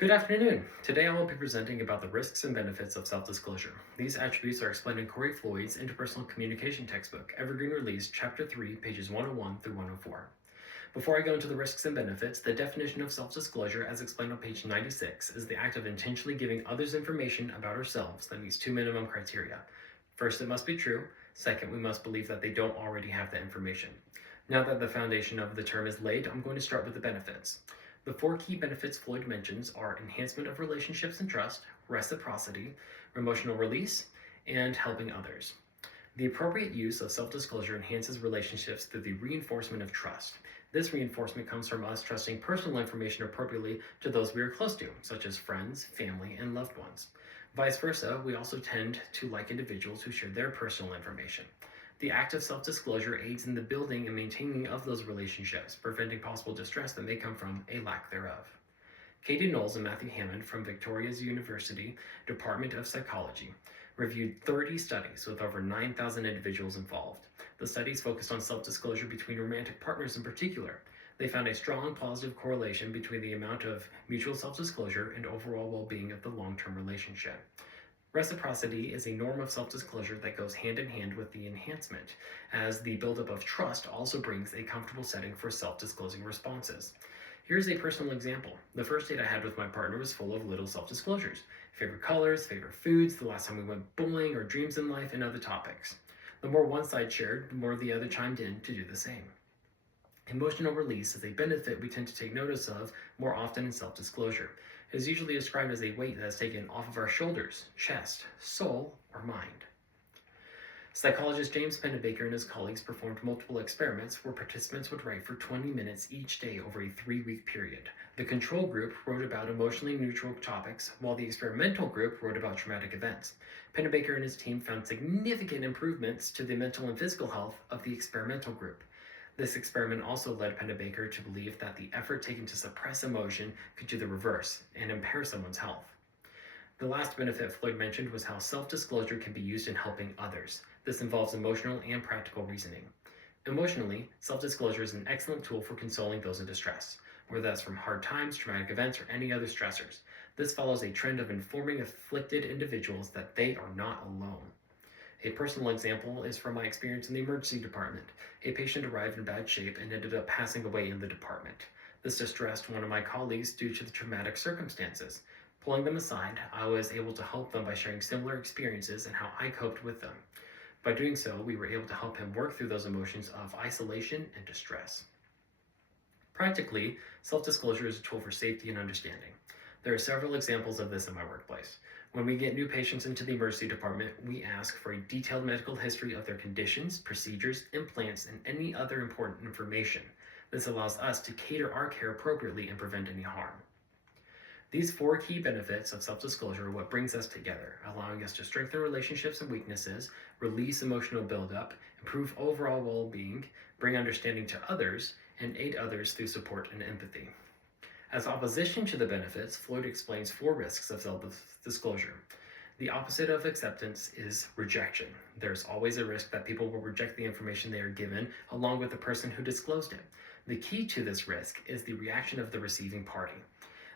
Good afternoon. Today I will be presenting about the risks and benefits of self-disclosure. These attributes are explained in Corey Floyd's Interpersonal Communication Textbook, Evergreen Release, Chapter 3, pages 101 through 104. Before I go into the risks and benefits, the definition of self-disclosure as explained on page 96 is the act of intentionally giving others information about ourselves that meets two minimum criteria. First, it must be true. Second, we must believe that they don't already have the information. Now that the foundation of the term is laid, I'm going to start with the benefits. The four key benefits Floyd mentions are enhancement of relationships and trust, reciprocity, emotional release, and helping others. The appropriate use of self-disclosure enhances relationships through the reinforcement of trust. This reinforcement comes from us trusting personal information appropriately to those we are close to, such as friends, family, and loved ones. Vice versa, we also tend to like individuals who share their personal information. The act of self-disclosure aids in the building and maintaining of those relationships, preventing possible distress that may come from a lack thereof. Katie Knowles and Matthew Hammond from Victoria's University Department of Psychology reviewed 30 studies with over 9,000 individuals involved. The studies focused on self-disclosure between romantic partners in particular. They found a strong positive correlation between the amount of mutual self-disclosure and overall well-being of the long-term relationship. Reciprocity is a norm of self-disclosure that goes hand in hand with the enhancement, as the buildup of trust also brings a comfortable setting for self-disclosing responses. Here's a personal example. The first date I had with my partner was full of little self-disclosures. Favorite colors, favorite foods, the last time we went bowling, our dreams in life, and other topics. The more one side shared, the more the other chimed in to do the same. Emotional release is a benefit we tend to take notice of more often in self-disclosure. It is usually described as a weight that is taken off of our shoulders, chest, soul, or mind. Psychologist James Pennebaker and his colleagues performed multiple experiments where participants would write for 20 minutes each day over a 3-week period. The control group wrote about emotionally neutral topics, while the experimental group wrote about traumatic events. Pennebaker and his team found significant improvements to the mental and physical health of the experimental group. This experiment also led Pennebaker to believe that the effort taken to suppress emotion could do the reverse and impair someone's health. The last benefit Floyd mentioned was how self-disclosure can be used in helping others. This involves emotional and practical reasoning. Emotionally, self-disclosure is an excellent tool for consoling those in distress, whether that's from hard times, traumatic events, or any other stressors. This follows a trend of informing afflicted individuals that they are not alone. A personal example is from my experience in the emergency department. A patient arrived in bad shape and ended up passing away in the department. This distressed one of my colleagues due to the traumatic circumstances. Pulling them aside, I was able to help them by sharing similar experiences and how I coped with them. By doing so, we were able to help him work through those emotions of isolation and distress. Practically, self-disclosure is a tool for safety and understanding. There are several examples of this in my workplace. When we get new patients into the emergency department, we ask for a detailed medical history of their conditions, procedures, implants, and any other important information. This allows us to cater our care appropriately and prevent any harm. These four key benefits of self-disclosure are what brings us together, allowing us to strengthen relationships and weaknesses, release emotional buildup, improve overall well-being, bring understanding to others, and aid others through support and empathy. As opposition to the benefits, Floyd explains 4 risks of self-disclosure. The opposite of acceptance is rejection. There's always a risk that people will reject the information they are given, along with the person who disclosed it. The key to this risk is the reaction of the receiving party.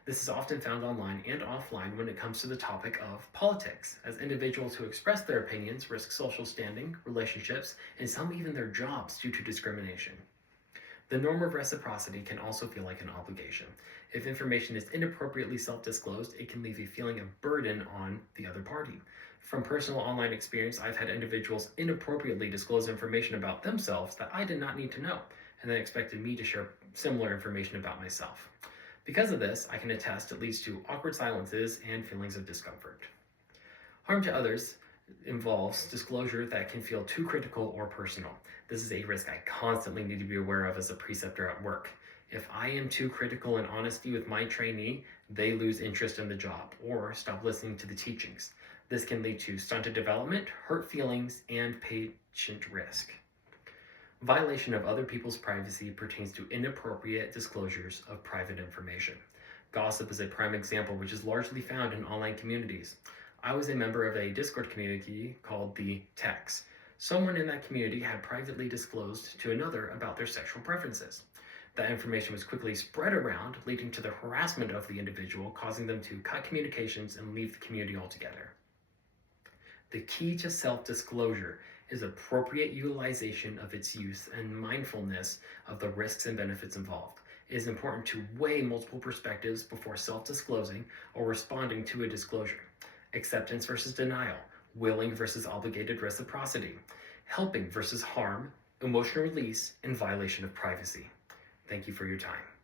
This is often found online and offline when it comes to the topic of politics, as individuals who express their opinions risk social standing, relationships, and some even their jobs due to discrimination. The norm of reciprocity can also feel like an obligation. If information is inappropriately self-disclosed, it can leave a feeling of burden on the other party. From personal online experience, I've had individuals inappropriately disclose information about themselves that I did not need to know, and then expected me to share similar information about myself. Because of this, I can attest it leads to awkward silences and feelings of discomfort. Harm to others involves disclosure that can feel too critical or personal. This is a risk I constantly need to be aware of as a preceptor at work. If I am too critical in honesty with my trainee, they lose interest in the job or stop listening to the teachings. This can lead to stunted development, hurt feelings, and patient risk. Violation of other people's privacy pertains to inappropriate disclosures of private information. Gossip is a prime example, which is largely found in online communities. I was a member of a Discord community called the Techs. Someone in that community had privately disclosed to another about their sexual preferences. That information was quickly spread around, leading to the harassment of the individual, causing them to cut communications and leave the community altogether. The key to self-disclosure is appropriate utilization of its use and mindfulness of the risks and benefits involved. It is important to weigh multiple perspectives before self-disclosing or responding to a disclosure. Acceptance versus denial, willing versus obligated reciprocity, helping versus harm, emotional release, and violation of privacy. Thank you for your time.